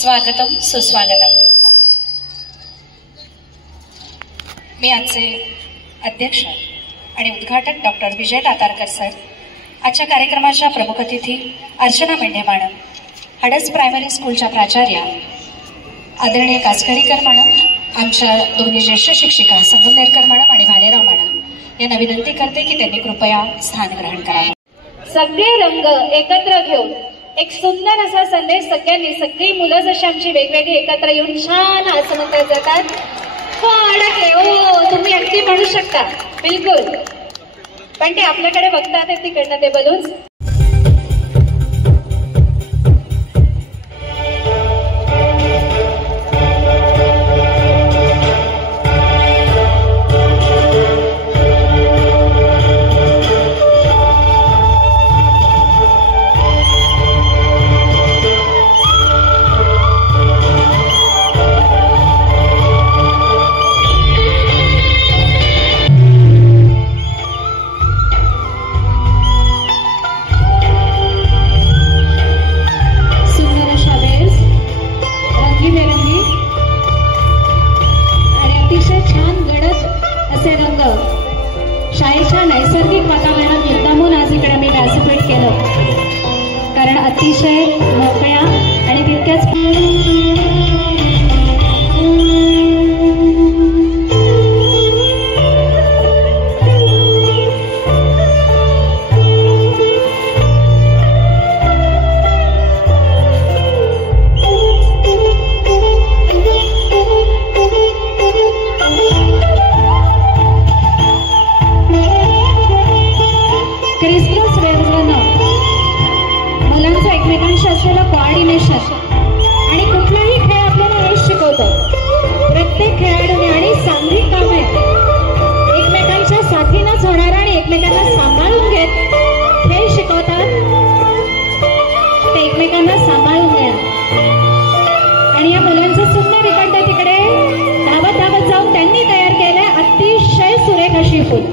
स्वागतम सुस्वागतम. मी आजचे अध्यक्ष आणि उद्घाटक डॉक्टर विजय दातारकर सर, आजच्या कार्यक्रमाच्या प्रमुख अतिथी अर्चना मेंढे मॅडम, हडस प्रायमरी स्कूलच्या प्राचार्या आदरणीय कासकरीकर मॅडम, आमच्या दोन्ही ज्येष्ठ शिक्षिका संगमनेरकर मॅडम आणि भालेराव मॅडम यांना विनंती करते की त्यांनी कृपया स्थान ग्रहण करावं. सगळे रंग एकत्र घेऊन एक सुंदर असा संदेश सगळ्यांनी, सगळी मुलं जशी आमची वेगवेगळी एकत्र येऊन छान असं म्हणतात जातात. हो अडकले, ओ तुम्ही अगदी म्हणू शकता, बिलकुल. पण ते आपल्याकडे बघतात तिकडनं ते बलून्स. शाळेच्या नैसर्गिक वातावरणात मुद्दामून आज इकडे आम्ही व्यासपीठ केलं, कारण अतिशय मोकळ्या आणि तितक्याच एकमेकांशी असलेलं कोऑर्डिनेशन आणि कुठलाही खेळ आपल्याला हेच शिकवतो. प्रत्येक खेळाडूने आणि सांघिक काम आहे, एकमेकांच्या साथीनंच होणार आणि एकमेकांना सांभाळून घेत खेळ शिकवतात. ते एकमेकांना सांभाळून घ्या. आणि या मुलांचं सुंदर इकडे तिकडे धावत धावत जाऊन त्यांनी तयार केलंय अतिशय सुरेख अशी फुल.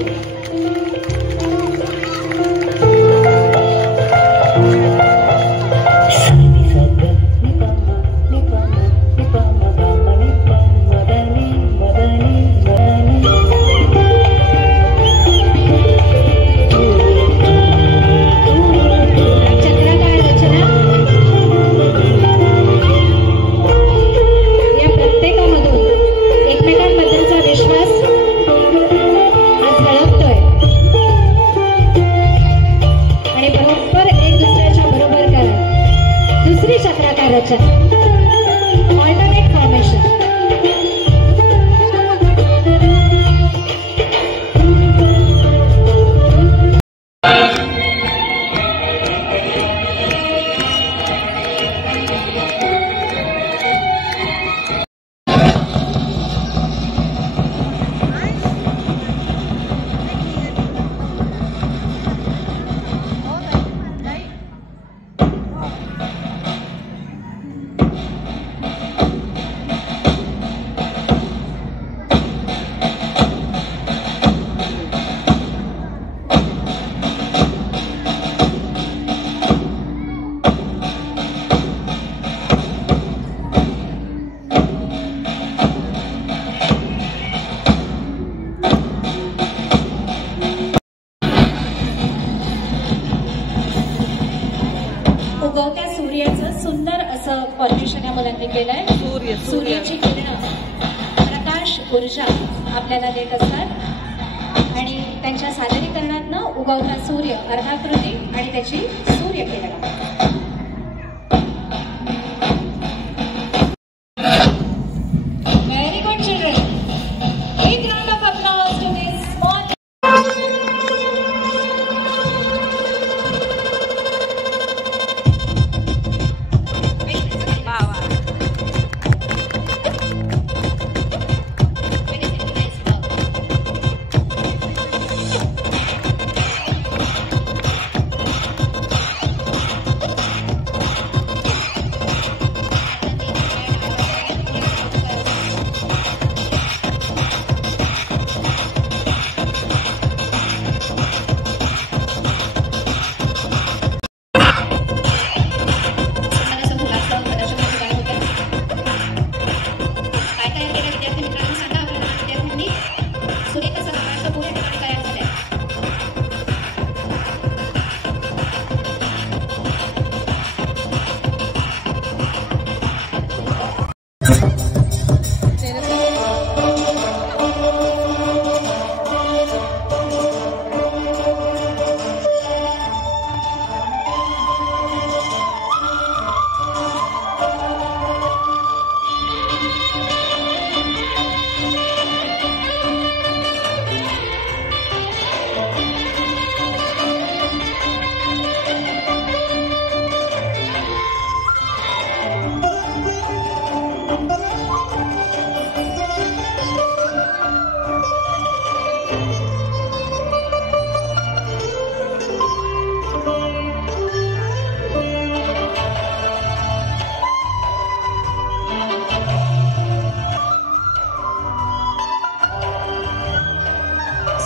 Alternate formation. उगवत्या सूर्याचं सुंदर असं फॉर्मेशन या मुलांनी केलंय. सूर्याची किरणं, प्रकाश, ऊर्जा आपल्याला देत असतात आणि त्यांच्या सादरीकरणातनं उगवता सूर्य, अर्धाकृती आणि त्याची सूर्यकिरणं. Very good children. एक round of applause to this small.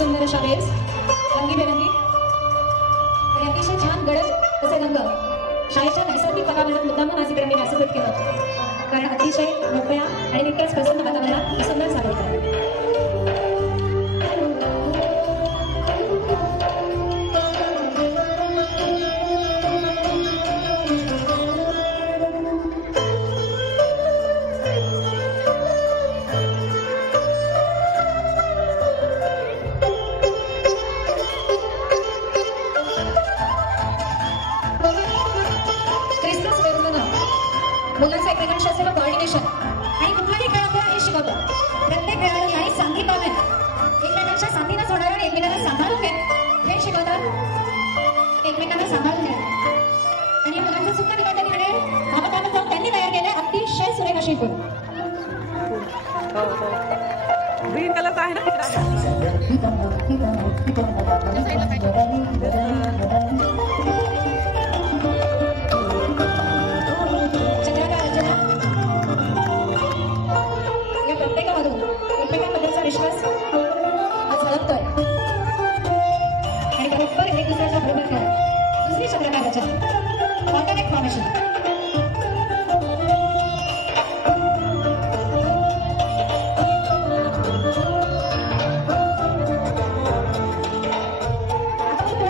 सुंदर अशा वेळेस रंगीबेरंगी आणि अतिशय छान गडद असे रंग शाळेच्या नैसर्गिक वातावरणात मुद्दामून आज इकडे मी व्यासपीठ केलं, कारण अतिशय मोकळ्या आणि तितक्याच प्रसन्न वातावरणात सुंदर सादर मुलांचं एकमेकांशी असलेलं कोऑर्डिनेशन आणि कुठलाही खेळ आपल्याला हे शिकवतो. प्रत्येक खेळाडू आणि सांघिक कामे एकमेकांच्या साथीनंच होणार आणि एकमेकांना सांभाळून हे शिकवतात, एकमेकांना सांभाळून घेणं. आणि या मुलांचं सुद्धा मी त्या ठिकाणी भावताना जाऊन त्यांनी तयार केलं अतिशय सुरेख अशी फुल. ग्रीन कलर आहे ना विश्वास आज झळकतोय आणि बरोबर एक दुसऱ्याच्या बरोबर करत दुसरी चंद्रकांत रचना ऑर्गॅनिक फॉर्मेशन.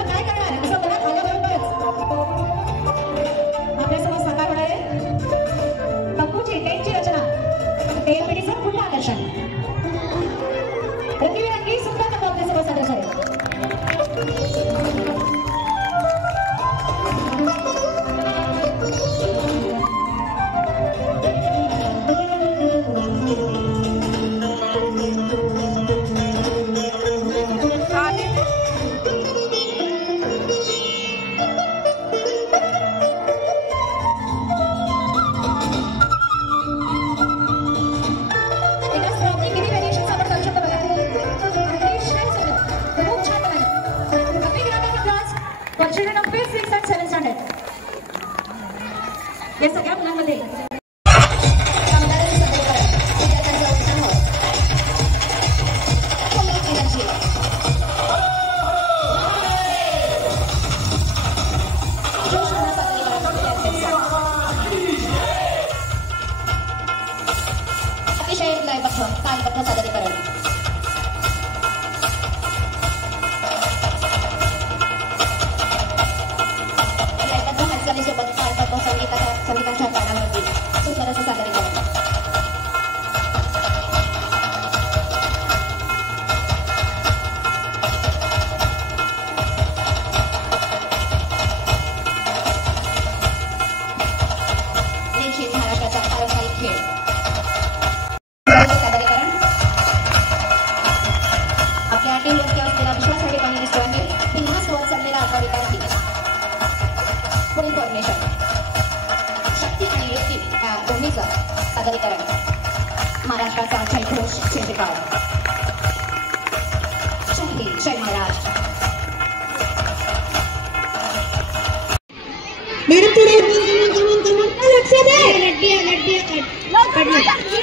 काय करणार असं मनात आल्याबरोबरच आपल्यासमोर साकार होणार आहे पप्पूची टेंटची रचना, पेरपिढीचं पुन्हा आकर्षण. रंगीबेरंगी सुंदर रंग आपल्यासमोर सादर झाले. या सगळ्या मुलांमध्ये अतिशय लयबद्ध तालबद्ध सादरीकरण. हालचालीसोबत तालबद्ध संगीताच्या तालावरती सुंदर असं सादरीकरण. निश्चित महाराष्ट्राचा पारंपरिक खेळ सादरीकरण. आपल्या टीमवरती असलेला विश्वास ठिकाणी दिसतो आहे. पुन्हा सोबत चाललेला आपला विद्यार्थी पुढील कोऑर्डिनेशन शक्ती आणि युक्ती या दोन्हीचं सादरीकरण. महाराष्ट्राचा जयघोष शिल्पकार जय महाराष्ट्र. मॅडम थोडं लक्ष द्या.